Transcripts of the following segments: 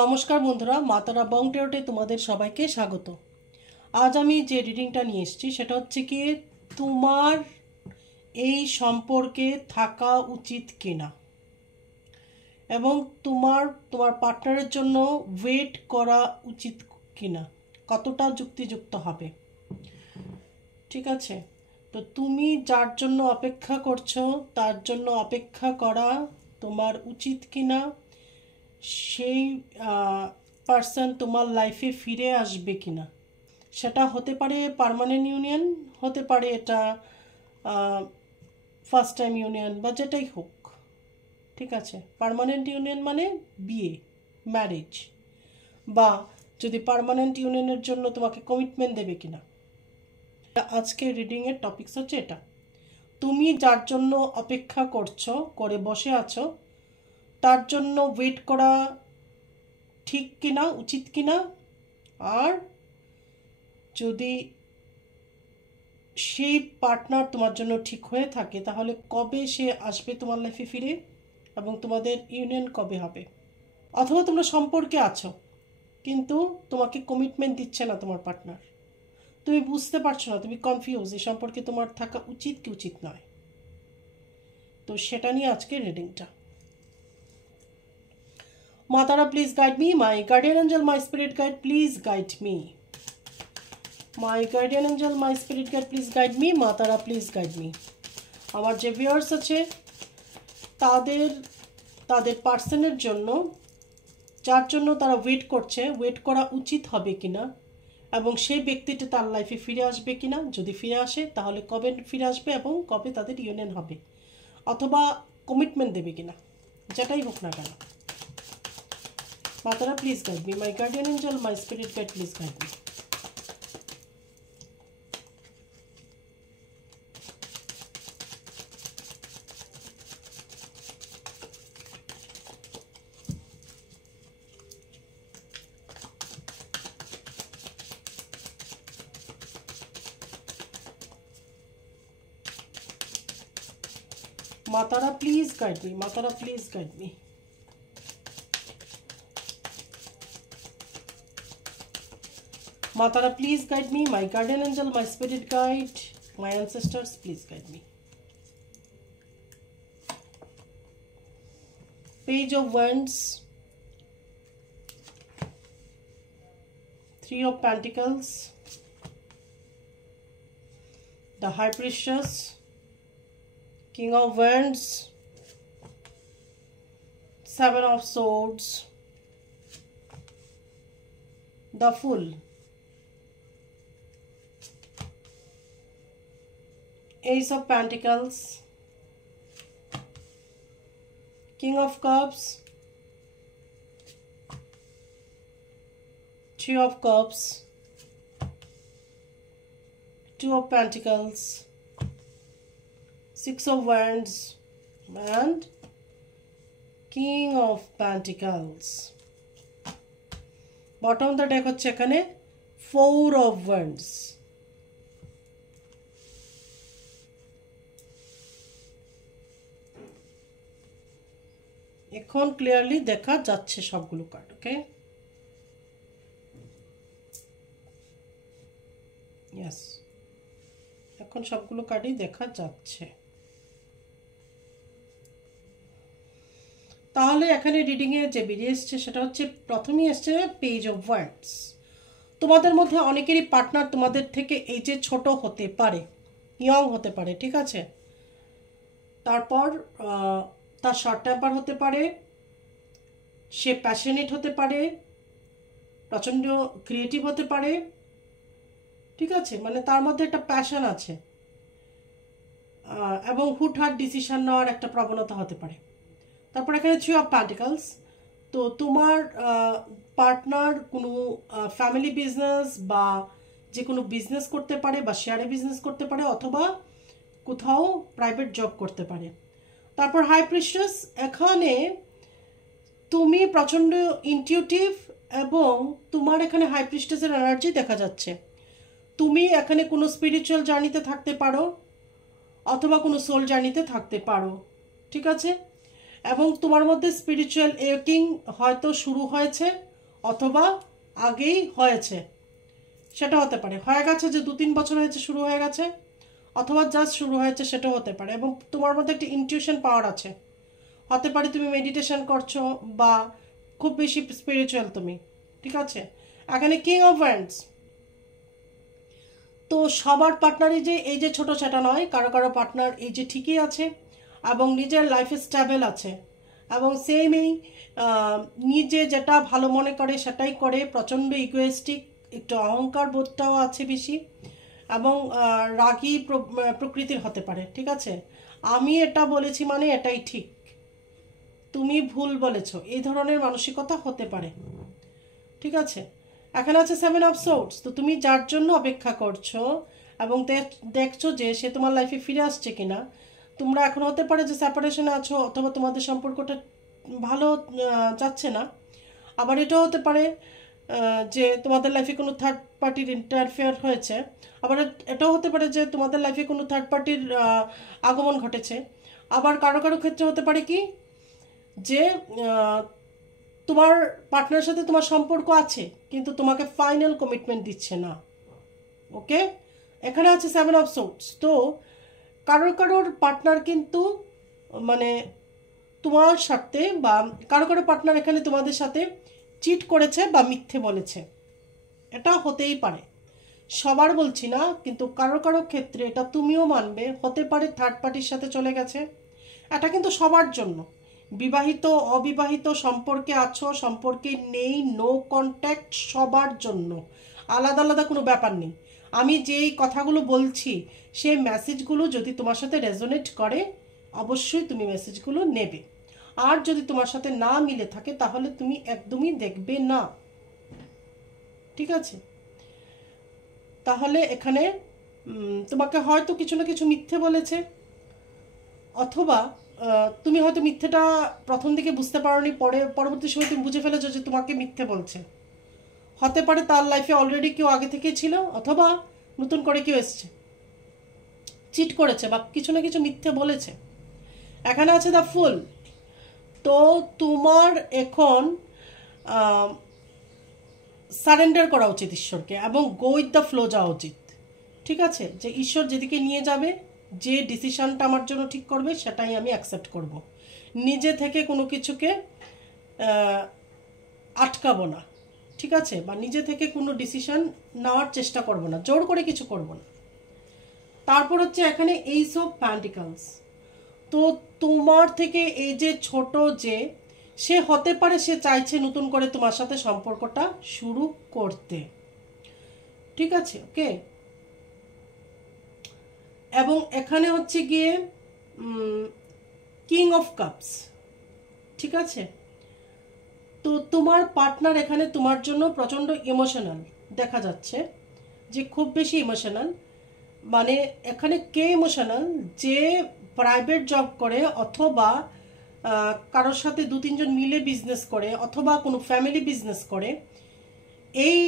নমস্কার বন্ধুরা, মাতারা বং টেরোটে তোমাদের সবাইকে স্বাগত। আজ আমি যে রিডিংটা নিয়ে এসেছি সেটা হচ্ছে কি তোমার এই সম্পর্কে থাকা উচিত কিনা এবং তোমার পার্টনারের জন্য ওয়েট করা উচিত কিনা, কতটা যুক্তিযুক্ত হবে। ঠিক আছে, তো তুমি যার জন্য অপেক্ষা করছো তার জন্য অপেক্ষা করা তোমার উচিত কিনা, সেই পার্সন তোমার লাইফে ফিরে আসবে কিনা। সেটা হতে পারে পার্মানেন্ট ইউনিয়ন, হতে পারে এটা ফার্স্ট টাইম ইউনিয়ন বা যেটাই হোক। ঠিক আছে, পার্মানেন্ট ইউনিয়ন মানে বিয়ে, ম্যারেজ, বা যদি পার্মানেন্ট ইউনিয়নের জন্য তোমাকে কমিটমেন্ট দেবে কিনা। আজকে রিডিংয়ের টপিকস হচ্ছে এটা। তুমি যার জন্য অপেক্ষা করে বসে আছো তার জন্য ওয়েট করা ঠিক কিনা, উচিত কিনা, আর যদি সেই পার্টনার তোমার জন্য ঠিক হয়ে থাকে তাহলে কবে সে আসবে তোমার লাইফে ফিরে এবং তোমাদের ইউনিয়ন কবে হবে। অথবা তোমরা সম্পর্কে আছো কিন্তু তোমাকে কমিটমেন্ট দিচ্ছে না তোমার পার্টনার, তুমি বুঝতে পারছো না, তুমি কনফিউজ এই সম্পর্কে তোমার থাকা উচিত কি উচিত নয়। তো সেটা নিয়ে আজকে রিডিংটা। মাতারা please guide me, my guardian angel, my spirit guide please guide me. My guardian angel, my spirit guide please guide me, মাতারা প্লিজ গাইড মি। আমার যে ভিউয়ার্স আছে তাদের পার্সনের জন্য, যার জন্য তারা ওয়েট করছে, ওয়েট করা উচিত হবে কিনা এবং সেই ব্যক্তিটি তার লাইফে ফিরে আসবে কিনা, যদি ফিরে আসে তাহলে কবে ফিরে আসবে এবং কবে তাদের ইউনিয়ন হবে, অথবা কমিটমেন্ট দেবে কিনা, যেটাই হোক না কেন। মাতারা please guide me, my guardian angel, my spirit guide please guide me. Matara, please guide me. Matara, please guide me. Matara, please guide me. My guardian angel, my spirit guide, my ancestors, please guide me. Page of Wands, Three of Pentacles, the High Priestess, King of Wands, Seven of Swords, the Fool, Ace of Pentacles, King of Cups, Two of Cups, Two of Pentacles, Six of Wands and King of Pentacles. Bottom of the deck হচ্ছে এখানে Four of Wands. এখন clearly দেখা যাচ্ছে সবগুলো card. ওকে, yes, এখন সবগুলো কার্ডই দেখা যাচ্ছে। তাহলে এখানে রিডিংয়ে যে বেরিয়ে এসছে সেটা হচ্ছে, প্রথমেই এসছে পেজ অফ ওয়ান্ডস। তোমাদের মধ্যে অনেকেরই পার্টনার তোমাদের থেকে এজে ছোট হতে পারে, ইয়ং হতে পারে। ঠিক আছে, তারপর তার শর্ট টেম্পার হতে পারে, সে প্যাশনেট হতে পারে, প্রচণ্ড ক্রিয়েটিভ হতে পারে। ঠিক আছে, মানে তার মধ্যে একটা প্যাশন আছে এবং হুটহাট ডিসিশন নেওয়ার একটা প্রবণতা হতে পারে। তারপর এখানে থ্রি অফ প্যান্টিকলস। তো তোমার পার্টনার কোনো ফ্যামিলি বিজনেস বা যে কোনো বিজনেস করতে পারে, বা শেয়ারে বিজনেস করতে পারে, অথবা কোথাও প্রাইভেট জব করতে পারে। তারপর হাই প্রিস্টেস, এখানে তুমি প্রচণ্ড ইনটিউটিভ এবং তোমার এখানে হাই প্রিস্টেসের এনার্জি দেখা যাচ্ছে। তুমি এখানে কোনো স্পিরিচুয়াল জার্নিতে থাকতে পারো অথবা কোনো সোল জার্নিতে থাকতে পারো। ঠিক আছে, এবং তোমার মধ্যে স্পিরিচুয়াল একিং হয়তো শুরু হয়েছে অথবা আগেই হয়েছে, সেটা হতে পারে। হয়ে গেছে যে 2-3 বছর হয়েছে শুরু হয়ে গেছে, অথবা জাস্ট শুরু হয়েছে, সেটাও হতে পারে। এবং তোমার মধ্যে একটা ইনটিউশন পাওয়ার আছে, হতে পারে তুমি মেডিটেশন করছো বা খুব বেশি স্পিরিচুয়াল তুমি, ঠিক আছে। এখানে কিং অফ ওয়ান্ডস, তো সবার পার্টনারই যে এই যে ছোটো সেটা নয়, কারো কারো পার্টনার এই যে ঠিকই আছে এবং নিজের লাইফে স্টেবল আছে এবং সেমই নিজে যেটা ভালো মনে করে সেটাই করে, প্রচণ্ড ইগোয়েস্টিক, একটু অহংকার বোধটাও আছে বেশি এবং রাগী প্রকৃতির হতে পারে, ঠিক আছে। আমি এটা বলেছি মানে এটাই ঠিক, তুমি ভুল বলেছো, এই ধরনের মানসিকতা হতে পারে, ঠিক আছে। এখানে আছে 7 অফ সোর্ডস, তো তুমি যার জন্য অপেক্ষা করছো এবং দেখছো যে সে তোমার লাইফে ফিরে আসছে কিনা। তোমরা এখন হতে পারে যে সেপারেশনে আছো অথবা তোমাদের সম্পর্কটা ভালো যাচ্ছে না। আবার এটাও হতে পারে যে তোমাদের লাইফে কোনো থার্ড পার্টির ইন্টারফেয়ার হয়েছে। আবার এটাও হতে পারে যে তোমাদের লাইফে কোনো থার্ড পার্টির আগমন ঘটেছে। আবার কারো কারো ক্ষেত্রে হতে পারে কি যে তোমার পার্টনারের সাথে তোমার সম্পর্ক আছে কিন্তু তোমাকে ফাইনাল কমিটমেন্ট দিচ্ছে না, ওকে। এখানে আছে 7 অফ সোর্ডস, তো কারোর কারোর পার্টনার কিন্তু মানে তোমার সাথে বা কারো কারো পার্টনার এখানে তোমাদের সাথে চিট করেছে বা মিথ্যে বলেছে, এটা হতেই পারে, সবার বলছি না, কিন্তু কারো কারো ক্ষেত্রে এটা তুমিও মানবে, হতে পারে থার্ড পার্টির সাথে চলে গেছে। এটা কিন্তু সবার জন্য, বিবাহিত অবিবাহিত, সম্পর্কে আছো সম্পর্কে নেই, নো কন্ট্যাক্ট, সবার জন্য আলাদা আলাদা কোনো ব্যাপার নেই। আমি যেই কথাগুলো বলছি সেই মেসেজগুলো যদি তোমার সাথে রেজোনেট করে অবশ্যই তুমি মেসেজগুলো নেবে, আর যদি তোমার সাথে না মিলে থাকে তাহলে তুমি একদমই দেখবে না, ঠিক আছে। তাহলে এখানে তোমাকে হয়তো কিছু না কিছু মিথ্যে বলেছে, অথবা তুমি হয়তো মিথ্যেটা প্রথম দিকে বুঝতে পারোনি, পরবর্তী সময় তুমি বুঝে ফেলেছো যে তোমাকে মিথ্যে বলছে। হতে পারে তার লাইফে অলরেডি কেউ আগে থেকে ছিল, অথবা নতুন করে কেউ এসছে, চিট করেছে বা কিছু না কিছু মিথ্যে বলেছে। এখানে আছে দ্য ফুল, তো তোমার এখন সারেন্ডার করা উচিত ঈশ্বরকে এবং গো উইথ দ্য ফ্লো যাওয়া উচিত, ঠিক আছে। যে ঈশ্বর যেদিকে নিয়ে যাবে, যে ডিসিশনটা আমার জন্য ঠিক করবে সেটাই আমি অ্যাকসেপ্ট করব, নিজে থেকে কোনো কিছুকে আটকাবো না, ঠিক আছে, বা নিজে থেকে কোনো ডিসিশন নেওয়ার চেষ্টা করব না, জোর করে কিছু করব না। তারপর হচ্ছে এখানে এইস অফ প্যান্টিকলস, তো তোমার থেকে এই যে ছোট যে, সে হতে পারে সে চাইছে নতুন করে তোমার সাথে সম্পর্কটা শুরু করতে, ঠিক আছে, ওকে। এবং এখানে হচ্ছে গিয়ে কিং অফ কাপস, ঠিক আছে। তো তোমার পার্টনার এখানে তোমার জন্য প্রচণ্ড ইমোশনাল দেখা যাচ্ছে, যে খুব বেশি ইমোশনাল। মানে এখানে কে ইমোশনাল, যে প্রাইভেট জব করে অথবা কারোর সাথে 2-3 জন মিলে বিজনেস করে অথবা কোনো ফ্যামিলি বিজনেস করে, এই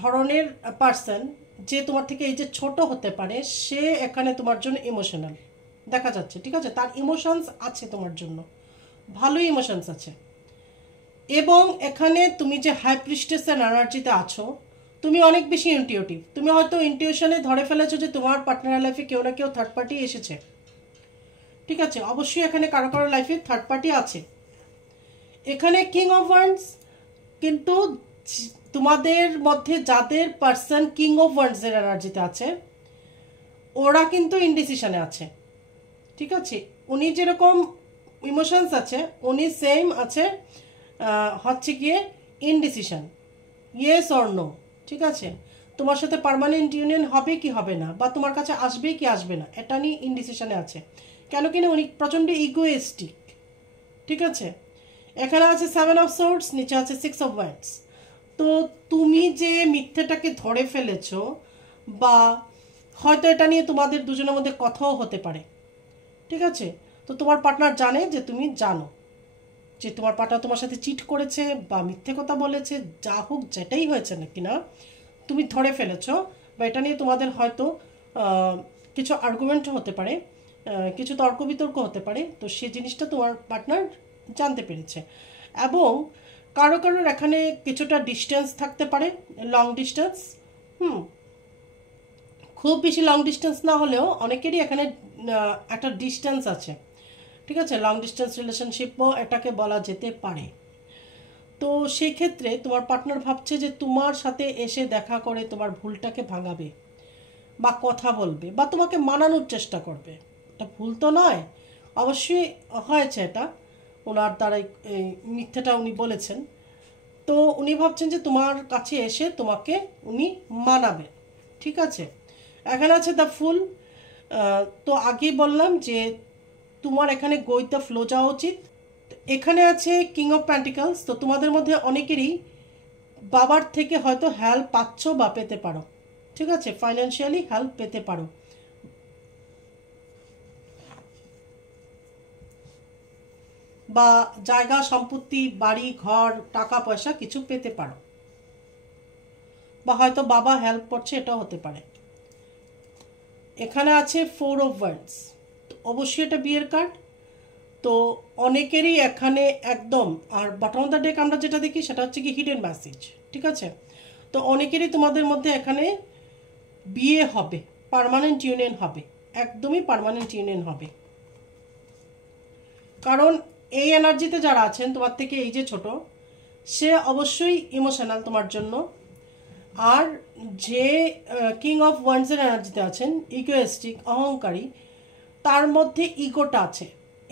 ধরনের পার্সন যে তোমার থেকে এই যে ছোট হতে পারে, সে এখানে তোমার জন্য ইমোশনাল দেখা যাচ্ছে, ঠিক আছে। তার ইমোশনস আছে তোমার জন্য, ভালোই ইমোশনস আছে। এবং এখানে তুমি যে হাই প্রিস্টেসের এনার্জিতে আছো, তুমি অনেক বেশি ইনটিউটিভ, তুমি হয়তো ইনটিউশনে ধরে ফেলেছো যে তোমার পার্টনার লাইফে কেউ না কেউ থার্ড পার্টি এসেছে, ঠিক আছে। অবশ্যই এখানে কারো কারো লাইফে থার্ড পার্টি আছে। এখানে কিং অফ ওয়ান্ডস, কিন্তু তোমাদের মধ্যে যাদের পার্সন কিং অফ ওয়ান্ডসের এনার্জিতে আছে ওরা কিন্তু ইনডিসিশনে আছে, ঠিক আছে। উনি যেরকম ইমোশনস আছে উনি সেম আছে হচ্ছে গিয়ে ইনডিসিশন, ইয়েস অর নো, ঠিক আছে। তোমার সাথে পার্মানেন্ট ইউনিয়ন হবে কি হবে না, বা তোমার কাছে আসবে কি আসবে না, এটা নিয়ে ইনডিসিশনে আছে। কেন কিনা উনি প্রচণ্ড ইগোয়েস্টিক, ঠিক আছে। এখানে আছে 7 অফ সোর্ডস, নিচে আছে 6 অফ ওয়ান্ডস। তো তুমি যে মিথ্যেটাকে ধরে ফেলেছো, বা হয়তো এটা নিয়ে তোমাদের দুজনের মধ্যে কথাও হতে পারে, ঠিক আছে। তো তোমার পার্টনার জানে যে তুমি জানো যে তোমার পার্টনার তোমার সাথে চিট করেছে বা মিথ্যে কথা বলেছে, যা হোক যেটাই হয়েছে না কিনা তুমি ধরে ফেলেছো, বা এটা নিয়ে তোমাদের হয়তো কিছু আর্গুমেন্ট হতে পারে, কিছু তর্ক বিতর্ক হতে পারে। তো সেই জিনিসটা তোমার পার্টনার জানতে পেরেছে। এবং কারো কারোর এখানে কিছুটা ডিস্টেন্স থাকতে পারে, লং ডিস্টেন্স। খুব বেশি লং ডিস্টেন্স না হলেও অনেকেরই এখানে একটা ডিস্টেন্স আছে, ঠিক আছে, লং ডিস্টেন্স রিলেশনশিপও এটাকে বলা যেতে পারে। তো সেই ক্ষেত্রে তোমার পার্টনার ভাবছে যে তোমার সাথে এসে দেখা করে তোমার ভুলটাকে ভাঙাবে বা কথা বলবে বা তোমাকে মানানোর চেষ্টা করবে। এটা ভুল তো নয়, অবশ্যই হয়েছে এটা, ওনার দ্বারাই এই মিথ্যাটা উনি বলেছেন। তো উনি ভাবছেন যে তোমার কাছে এসে তোমাকে উনি মানাবে, ঠিক আছে। এখানে আছে দ্য ফুল। তো আগেই বললাম যে তোমার এখানে গো উইথ দ্য ফ্লো যাওয়া উচিত। এখানে আছে কিং অফ প্যান্টিকলস। তো তোমাদের মধ্যে অনেকেরই বাবার থেকে হয়তো হেল্প পাচ্ছ বা পেতে পারো, ঠিক আছে, ফাইন্যান্সিয়ালি হেল্প পেতে পারো। বা জায়গা সম্পত্তি, বাড়ি ঘর, টাকা পয়সা কিছু পেতে পারো, বা হয়তো বাবা হেল্প করছে, এটাও হতে পারে। এখানে আছে ফোর অফ ওয়ান্ডস, অবশ্যই এটা বিয়ের কার্ড। তো অনেকেরই এখানে একদম, আর বটম অফ দ্য ডেক আমরা যেটা দেখি সেটা হচ্ছে কি হিডেন মেসেজ, ঠিক আছে। তো অনেকেরই তোমাদের মধ্যে এখানে বিয়ে হবে, পার্মানেন্ট ইউনিয়ন হবে, একদমই পার্মানেন্ট ইউনিয়ন হবে। কারণ এই এনার্জিতে যারা আছেন তোমার থেকে এই যে ছোট, সে অবশ্যই ইমোশনাল তোমার জন্য। আর যে কিং অফ ওয়ান্ডসের এনার্জিতে আছেন, ইগোয়েস্টিক, অহংকারী, তার মধ্যে ইগোটা আছে,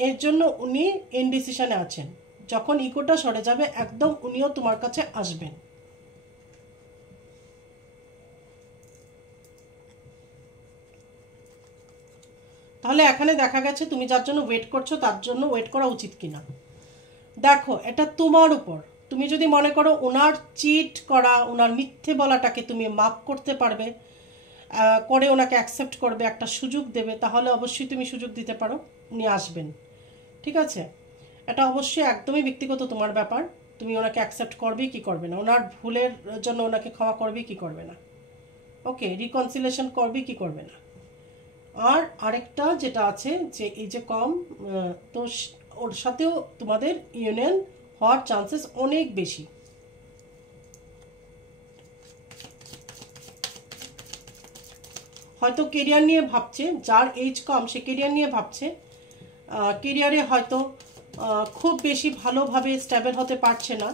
এর জন্য উনি ইনডিসিশনে আছেন। যখন ইগোটা সরে যাবে একদম উনিও তোমার কাছে আসবেন। তাহলে এখানে দেখা গেছে তুমি যার জন্য ওয়েট করছো তার জন্য ওয়েট করা উচিত কিনা। দেখো এটা তোমার উপর। তুমি যদি মনে করো ওনার চিট করা, ওনার মিথ্যে বলাটাকে তুমি মাপ করতে পারবে, করে ওনাকে অ্যাকসেপ্ট করবে, একটা সুযোগ দেবে, তাহলে অবশ্যই তুমি সুযোগ দিতে পারো, উনি আসবেন, ঠিক আছে। এটা অবশ্যই একদমই ব্যক্তিগত তোমার ব্যাপার, তুমি ওনাকে অ্যাকসেপ্ট করবে কি করবে না, ওনার ভুলের জন্য ওনাকে ক্ষমা করবে কি করবে না, ওকে, রিকনসিলেশন করবে কি করবে না। আর আরেকটা যেটা আছে যে এই যে কম, তো ওর সাথেও তোমাদের ইউনিয়ন হওয়ার চান্সেস অনেক বেশি। হয়তো কেরিয়ার নিয়ে ভাবছে, যার এজ কম সে কেরিয়ার নিয়ে ভাবছে, কেরিয়ারে হয়তো খুব বেশি ভালোভাবে স্টেবল হতে পারছে না,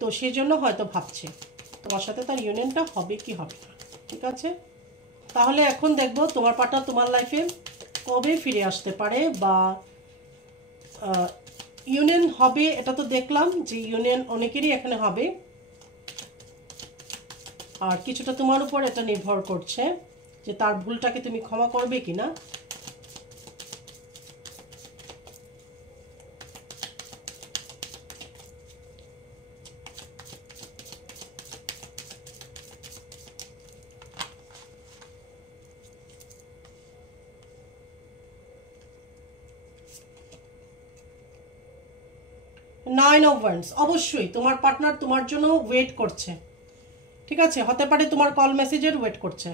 তো সেই জন্য হয়তো ভাবছে তোমার সাথে তার ইউনিয়নটা হবে কি হবে না, ঠিক আছে। তাহলে এখন দেখবো তোমার পার্টনার তোমার লাইফে কবে ফিরে আসতে পারে বা ইউনিয়ন হবে। এটা তো দেখলাম যে ইউনিয়ন অনেকেরই এখানে হবে, আর কিছুটা তোমার উপর এটা নির্ভর করছে যে তার ভুলটাকে তুমি ক্ষমা করবে কিনা। নাইন অফ ওয়ান্ডস, অবশ্যই তোমার পার্টনার তোমার জন্য ওয়েট করছে, ঠিক আছে, হতে পারে তোমার কল মেসেজের ওয়েট করছে।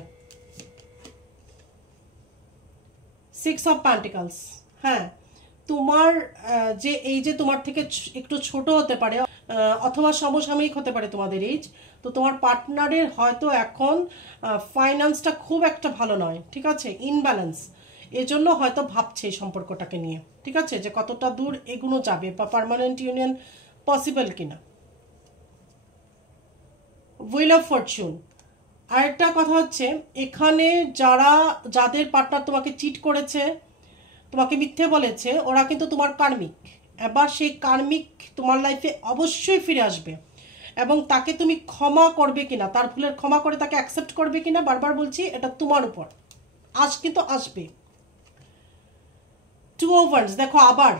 সিক্স অফ প্যান্টিকলস, হ্যাঁ, তোমার যে এই যে তোমার থেকে একটু ছোট হতে পারে অথবা সমসাময়িক হতে পারে তোমাদের এজ, তো তোমার পার্টনারের হয়তো এখন ফাইন্যান্সটা খুব একটা ভালো নয়, ঠিক আছে, ইনব্যালেন্স, এজন্য হয়তো ভাবছে এই সম্পর্কটাকে নিয়ে, ঠিক আছে, যে কতটা দূর এগুলো যাবে বা পার্মানেন্ট ইউনিয়ন পসিবল কিনা। হুইল অফ ফরচুন, আরেকটা কথা হচ্ছে এখানে যাদের পার্টনার তোমাকে চিট করেছে, তোমাকে মিথ্যে বলেছে, ওরা কিন্তু তোমার কার্মিক। এবার সেই কার্মিক তোমার লাইফে অবশ্যই ফিরে আসবে, এবং তাকে তুমি ক্ষমা করবে কিনা, তার ভুলের ক্ষমা করে তাকে অ্যাকসেপ্ট করবে কিনা, বারবার বলছি এটা তোমার উপর, কিন্তু আসবে। টু অফ ওয়ান্ডস, দেখো আবার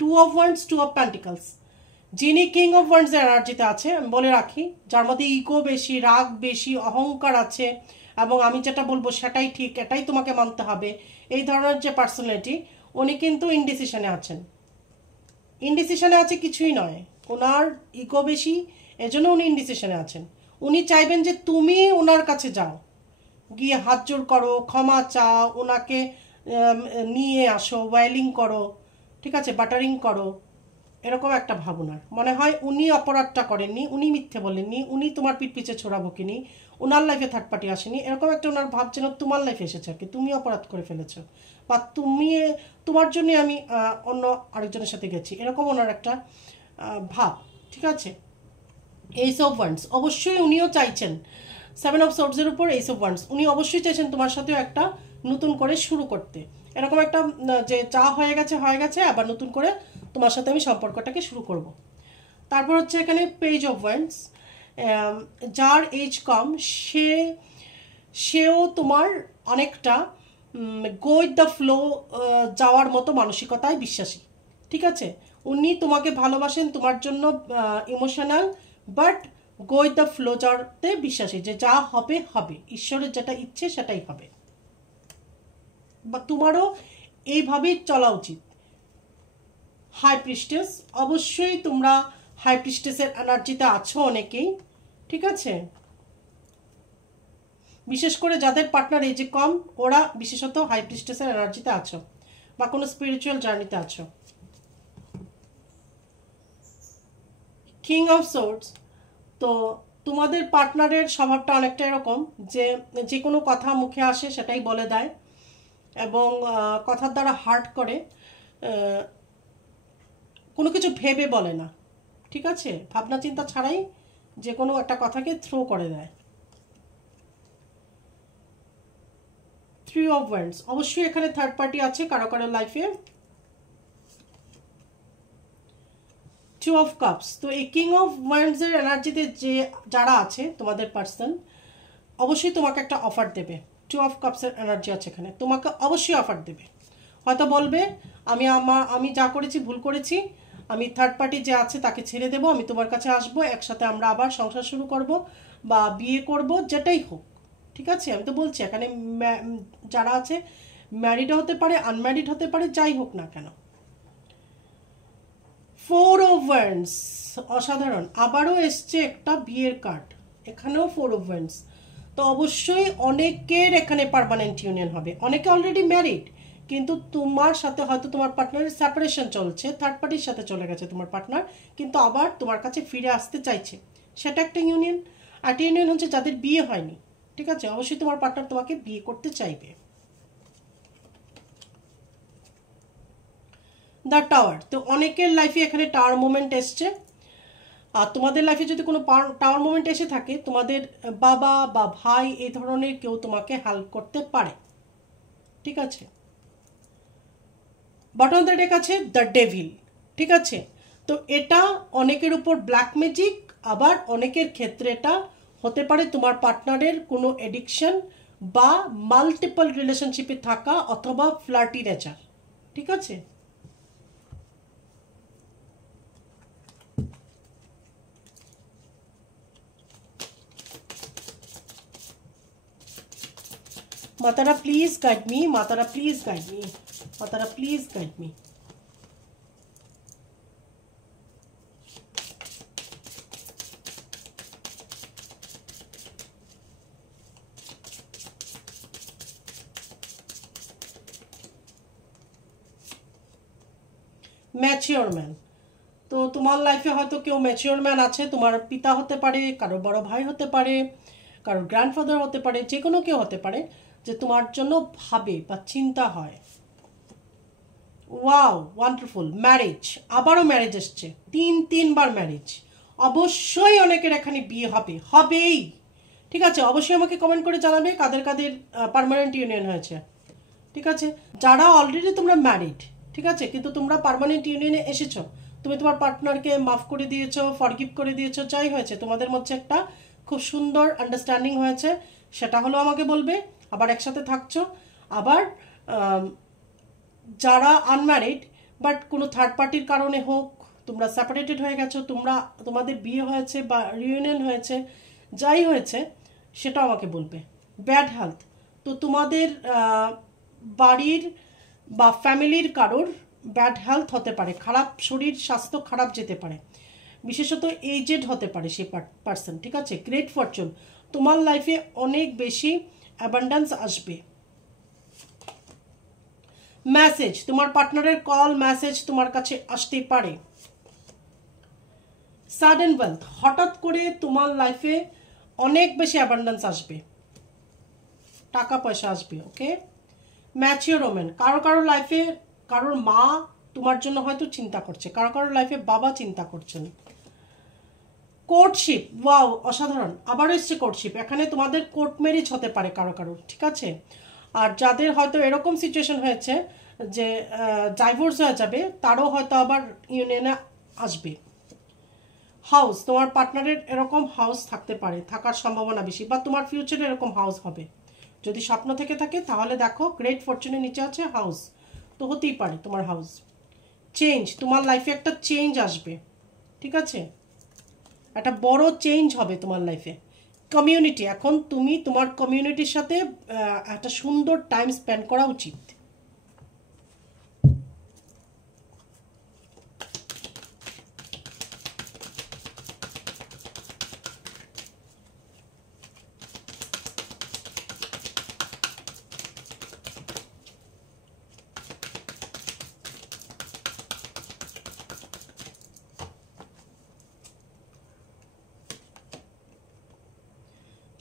two of wands, two of pentacles, যিনি কিং অফ ওয়ান্ডস এনার্জিতে আছে, আমি বলে রাখি, যার মধ্যে ইগো বেশি, রাগ বেশি, অহংকার আছে, এবং আমি যেটা বলবো সেটাই ঠিক, এটাই তোমাকে মানতে হবে, এই ধরনের যে পার্সোনালিটি, উনি কিন্তু ইনডিসিশনে আছেন। ইনডিসিশনে আছে কিছুই নয়, ওনার ইগো বেশি, এজন্য উনি ইনডিসিশনে আছেন। উনি চাইবেন যে তুমি ওনার কাছে যাও, গিয়ে হাত জোড় করো, ক্ষমা চাও, ওনাকে নিয়ে আসো, ওয়েলিং করো, ঠিক আছে, বাটারিং করো, এরকম একটা ভাবনার। মনে হয় উনি অপরাধটা করেননি, উনি মিথ্যে বলেননি, উনি তোমার পিঠ পিছে ছোড়া বকিনি, ওনার লাইফে থার্ড পার্টি আসেনি, এরকম একটা ওনার ভাব যেন তোমার লাইফে এসেছে আর কি, তুমি অপরাধ করে ফেলেছো, বা তোমার জন্য আমি অন্য আরেকজনের সাথে গেছি, এরকম ওনার একটা ভাব, ঠিক আছে। এইস অফ ওয়ান্ডস, অবশ্যই উনিও চাইছেন, 7 অফ সোর্ডসের উপর এইস অফ ওয়ান্ডস, উনি অবশ্যই চাইছেন তোমার সাথেও একটা নতুন করে শুরু করতে, এরকম একটা যে যা হয়ে গেছে, আবার নতুন করে তোমার সাথে আমি সম্পর্কটাকে শুরু করব। তারপর হচ্ছে এখানে পেজ অফ ওয়ান্ডস, যার এজ কম সেও তোমার অনেকটা গো উইথ দ্য ফ্লো যাওয়ার মতো মানসিকতায় বিশ্বাসী, ঠিক আছে। উনি তোমাকে ভালোবাসেন, তোমার জন্য emotional, but go with the flow যাওয়াতে বিশ্বাসী, যে যা হবে হবে, ঈশ্বরের যেটা ইচ্ছে সেটাই হবে, বা তোমারও এইভাবেই চলা উচিত। হাই প্রিস্টেস, অবশ্যই তোমরা হাই প্রিস্টেসের এনার্জিতে আছো অনেকেই, ঠিক আছে। বিশেষ করে যাদের পার্টনার এজে কম, ওরা বিশেষত হাই প্রিস্টেসের এনার্জিতে আছো, বা কোনো স্পিরিচুয়াল জার্নিতে আছো। কিং অফ সোর্ডস, তো তোমাদের পার্টনারের স্বভাবটা অনেকটা এরকম যে যে কোনো কথা মুখে আসে সেটাই বলে দেয়, এবং কথার দ্বারা হার্ট করে, কোনো কিছু ভেবে বলে না, ঠিক আছে, ভাবনা চিন্তা ছাড়াই যে কোনো একটা কথাকে থ্রো করে দেয়। 3 অফ ওয়ান্ডস, অবশ্যই এখানে থার্ড পার্টি আছে কারো কারো লাইফে। 2 অফ কাপস, তো এই কিং অফ ওয়ান্ডস এর এনার্জিতে যে যারা আছে তোমাদের পার্সন, অবশ্যই তোমাকে একটা অফার দেবে। 2 অফ কাপসের এনার্জি আছে এখানে, তোমাকে অবশ্যই অফার দেবে, হয়তো বলবে আমি যা করেছি ভুল করেছি, আমি থার্ড পার্টি যে আছে তাকে ছেড়ে দেবো, আমি তোমার কাছে আসবো, একসাথে আমরা আবার সংসার শুরু করব বা বিয়ে করব, যেটাই হোক, ঠিক আছে। আমি তো বলছি এখানে যারা আছে ম্যারিড হতে পারে, আনম্যারিড হতে পারে, যাই হোক না কেন। 4 অফ ওয়ান্ডস, অসাধারণ, আবারও এসছে একটা বিয়ের কার্ড, এখানেও 4 অফ ওয়ান্ডস, তো অবশ্যই অনেকের এখানে পার্মানেন্ট ইউনিয়ন হবে, অনেকে অলরেডি ম্যারিড, কিন্তু তোমার সাথে হয়তো তোমার পার্টনারের সেপারেশন চলছে, থার্ড পার্টির সাথে চলে গেছে তোমার পার্টনার, কিন্তু আবার তোমার কাছে ফিরে আসতে চাইছে, সেটা একটা ইউনিয়ন। একটা ইউনিয়ন হচ্ছে যাদের বিয়ে হয়নি, ঠিক আছে, অবশ্যই তোমার পার্টনার তোমাকে বিয়ে করতে চাইবে। দ্য টাওয়ার, তো অনেকের লাইফে এখানে টাওয়ার মোমেন্ট এসছে, আর তোমাদের লাইফে যদি কোনো টাওয়ার মোমেন্ট এসে থাকে, তোমাদের বাবা বা ভাই এই ধরনের কেউ তোমাকে হেল্প করতে পারে, ঠিক আছে। বটম দ্য ডেক আছে দ্য ডেভিল, ঠিক আছে, তো এটা অনেকের উপর ব্ল্যাক ম্যাজিক, আবার অনেকের ক্ষেত্রে এটা হতে পারে তোমার পার্টনারের কোনো এডিকশন বা মাল্টিপল রিলেশনশিপে থাকা, অথবা ফ্লার্টি নেচার, ঠিক আছে। মাতারা প্লিজ গাইড মি, মাতারা প্লিজ গাইড মি, মাতারা please guide me. Mature man, তো তোমার লাইফে হয়তো কেউ ম্যাচিওর ম্যান আছে, তোমার পিতা হতে পারে, কারো বড় ভাই হতে পারে, কারোর গ্র্যান্ডফাদার হতে পারে, যে কোনো কেউ হতে পারে, যে তোমার জন্য ভাবে বা চিন্তা হয়। ওয়াও, ওয়ান্ডারফুল, ম্যারেজ, আবারও ম্যারেজ এসছে, তিনবার ম্যারেজ, অবশ্যই অনেকের এখানে বিয়ে হবে, হবেই, ঠিক আছে। অবশ্যই আমাকে কমেন্ট করে জানাবে কাদের কাদের পার্মানেন্ট ইউনিয়ন হয়েছে, ঠিক আছে। যারা অলরেডি তোমরা ম্যারিড, ঠিক আছে, কিন্তু তোমরা পার্মানেন্ট ইউনিয়নে এসেছো, তুমি তোমার পার্টনারকে মাফ করে দিয়েছো, ফরগিভ করে দিয়েছো, যাই হয়েছে তোমাদের মধ্যে একটা খুব সুন্দর আন্ডারস্ট্যান্ডিং হয়েছে, সেটা হলো আমাকে বলবে, আবার একসাথে থাকছো। আবার যারা আনম্যারিড বাট কোনো থার্ড পার্টির কারণে হোক, তোমরা সেপারেটেড হয়ে গেছো, তোমাদের বিয়ে হয়েছে বা রিউনিয়ন হয়েছে, যাই হয়েছে সেটা আমাকে বলবে। ব্যাড হেলথ, তো তোমাদের বাড়ির বা ফ্যামিলির কারোর ব্যাড হেলথ হতে পারে, খারাপ শরীর স্বাস্থ্য খারাপ যেতে পারে, বিশেষত এজেড হতে পারে সেই পার্সন, ঠিক আছে। গ্রেট ফরচুন, তোমার লাইফে অনেক বেশি অ্যাবান্ডেন্স আসবে, মেসেজ, তোমার পার্টনারের কল মেসেজ তোমার কাছে আসতেই পারে। সাডেন ওয়েলথ, হঠাৎ করে তোমার লাইফে অনেক বেশি অ্যাবান্ডেন্স আসবে, টাকা পয়সা আসবে। ওকে, ম্যাচিওর ওমেন, কারো কারো লাইফে কারোর মা তোমার জন্য হয়তো চিন্তা করছে, কারো কারো লাইফে বাবা চিন্তা করছেন। কোর্টশিপ, ওয়াও অসাধারণ, আবারও এসছে কোর্টশিপ। এখানে তোমাদের কোর্ট ম্যারেজ হতে পারে কারো কারো, ঠিক আছে। আর যাদের হয়তো এরকম সিচুয়েশন হয়েছে যে ডাইভোর্স হয়ে যাবে, তারও হয়তো আবার ইউনিয়নে আসবে। হাউস, তোমার পার্টনারের এরকম হাউস থাকতে পারে, থাকার সম্ভাবনা বেশি, বা তোমার ফিউচারে এরকম হাউস হবে। যদি স্বপ্ন থেকে থাকে তাহলে দেখো গ্রেট ফরচুনের নিচে আছে হাউস, তো হতেই পারে তোমার হাউস। চেঞ্জ, তোমার লাইফে একটা চেঞ্জ আসবে, ঠিক আছে, একটা বড় চেঞ্জ হবে তোমার লাইফে। কমিউনিটি, এখন তুমি তোমার কমিউনিটির সাথে একটা সুন্দর টাইম স্পেন্ড করা উচিত।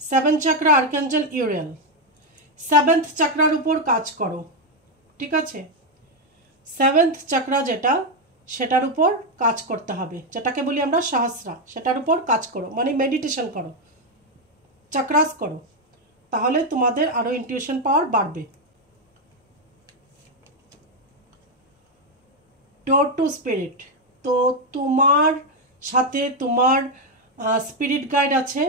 সেভেন চাকরা আর্কাঞ্জেল ইউরেল, সেভেন্থ চাকরার উপর কাজ করো, ঠিক আছে। সেভেন্থ চাকরা যেটা, সেটার উপর কাজ করতে হবে, যেটাকে বলি আমরা সহস্রা, সেটার উপর কাজ করো, মানে মেডিটেশন করো, চাকরাস করো, তাহলে তোমাদের আরো ইনটিউশন পাওয়ার বাড়বে। ডোর টু স্পিরিট, তো তোমার সাথে তোমার স্পিরিট গাইড আছে,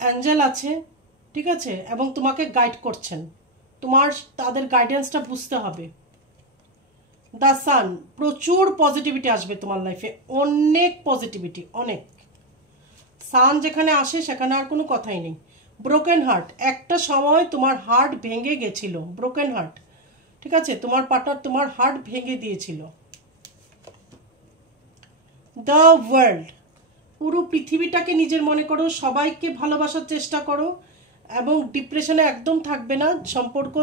অ্যাঞ্জেল আছে, ঠিক আছে, এবং তোমাকে গাইড করছেন, তোমার তাদের গাইডেন্সটা বুঝতে হবে। দ্য সান, প্রচুর পজিটিভিটি আসবে তোমার লাইফে, অনেক পজিটিভিটি, অনেক। সান যেখানে আসে সেখানে আর কোনো কথাই নেই। ব্রোকেন হার্ট, একটা সময় তোমার হার্ট ভেঙে গেছিল, ব্রোকেন হার্ট, ঠিক আছে, তোমার পার্টনার তোমার হার্ট ভেঙে দিয়েছিল। দ্য ওয়ার্ল্ড, পুরো পৃথিবীটাকে নিজের মনে করো, সবাইকে ভালোবাসার চেষ্টা করো, এবং ডিপ্রেশনে একদম থাকবে না। সম্পর্ক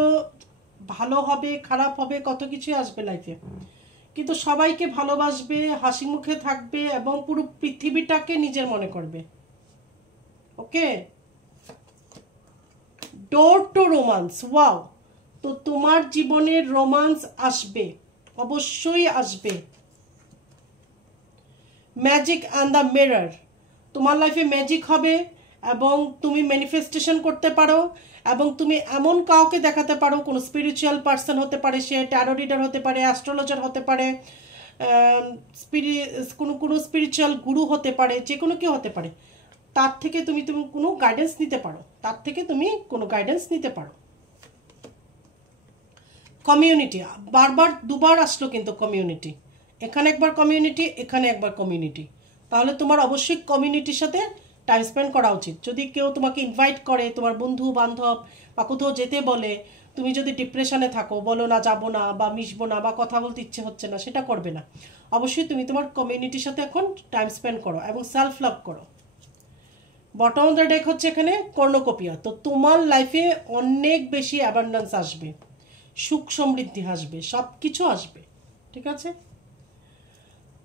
ভালো হবে, খারাপ হবে, কত কিছুই আসবে লাইফে, কিন্তু সবাইকে ভালোবাসবে, হাসি মুখে থাকবে, এবং পুরো পৃথিবীটাকে নিজের মনে করবে। ওকে, ডোর টু রোমান্স, ওয়াও, তো তোমার জীবনে রোমান্স আসবে, অবশ্যই আসবে। ম্যাজিক অ্যান্ড দ্য মিরর, তোমার লাইফে ম্যাজিক হবে, এবং তুমি ম্যানিফেস্টেশন করতে পারো, এবং তুমি এমন কাউকে দেখাতে পারো, কোনো স্পিরিচুয়াল পার্সন হতে পারে, সে ট্যারো রিডার হতে পারে, অ্যাস্ট্রোলজার হতে পারে, কোনো কোনো স্পিরিচুয়াল গুরু হতে পারে, যে কোনো কেউ হতে পারে, তার থেকে তুমি তুমি কোনো গাইডেন্স নিতে পারো, তার থেকে তুমি কোনো গাইডেন্স নিতে পারো। কমিউনিটি, বারবার দুবার আসলো কিন্তু কমিউনিটি, এখানে একবার কমিউনিটি, এখানে একবার কমিউনিটি, তাহলে তোমার অবশ্যই কমিউনিটির সাথে টাইম স্পেন্ড করা উচিত। যদি কেউ তোমাকে ইনভাইট করে, তোমার বন্ধু বান্ধব বা কোথাও যেতে বলে, তুমি যদি ডিপ্রেশনে থাকো, বলো না যাবো না, বা মিশবো না, বা কথা বলতে ইচ্ছে হচ্ছে না, সেটা করবে না। অবশ্যই তুমি তোমার কমিউনিটির সাথে এখন টাইম স্পেন্ড করো, এবং সেলফ লাভ করো। বটম অফ দ্য ডেক হচ্ছে এখানে কর্ণকোপিয়া, তো তোমার লাইফে অনেক বেশি অ্যাবান্ডেন্স আসবে, সুখ সমৃদ্ধি আসবে, সব কিছু আসবে, ঠিক আছে।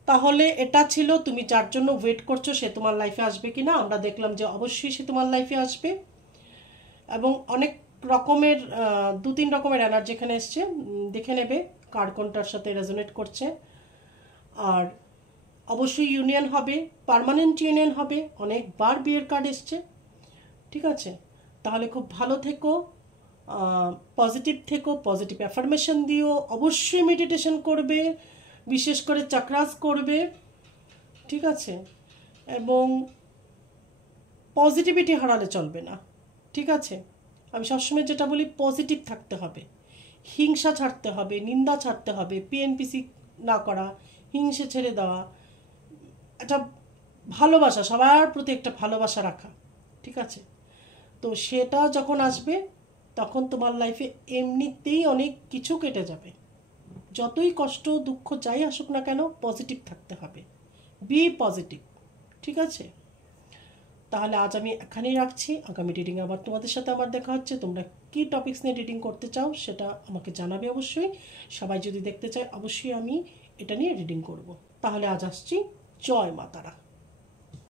তাহলে এটা ছিল তুমি যার জন্য ওয়েট করছো, সে তোমার লাইফে আসবে কিনা। আমরা দেখলাম যে অবশ্যই সে তোমার লাইফে আসবে, এবং অনেক রকমের দু তিন রকমের এনার্জি এখানে এসছে, দেখে নেবে কার কোনটার সাথে রেজোনেট করছে। আর অবশ্যই ইউনিয়ন হবে, পার্মানেন্ট ইউনিয়ন হবে, অনেকবার বিয়ের কার্ড এসছে, ঠিক আছে। তাহলে খুব ভালো থেকো, পজিটিভ থেকো, পজিটিভ অ্যাফার্মেশন দিও, অবশ্যই মেডিটেশন করবে, বিশেষ করে চক্রাস করবে, ঠিক আছে, এবং পজিটিভিটি হারালে চলবে না, ঠিক আছে। আমি সবসময় যেটা বলি, পজিটিভ থাকতে হবে, হিংসা ছাড়তে হবে, নিন্দা ছাড়তে হবে, পিএনপিসি না করা, হিংসে ছেড়ে দেওয়া, একটা ভালোবাসা, সবার প্রতি একটা ভালোবাসা রাখা, ঠিক আছে। তো সেটা যখন আসবে, তখন তোমার লাইফে এমনিতেই অনেক কিছু কেটে যাবে। যতই কষ্ট দুঃখ যাই আসুক না কেন, পজিটিভ থাকতে হবে, বি পজিটিভ, ঠিক আছে। তাহলে আজ আমি এখানেই রাখছি, আগামী রিডিং আবার তোমাদের সাথে আমার দেখা হচ্ছে। তোমরা কী টপিকস নিয়ে রিডিং করতে চাও সেটা আমাকে জানাবে অবশ্যই। সবাই যদি দেখতে চায় অবশ্যই আমি এটা নিয়ে রিডিং করব। তাহলে আজ আসছি। জয় মা তারা।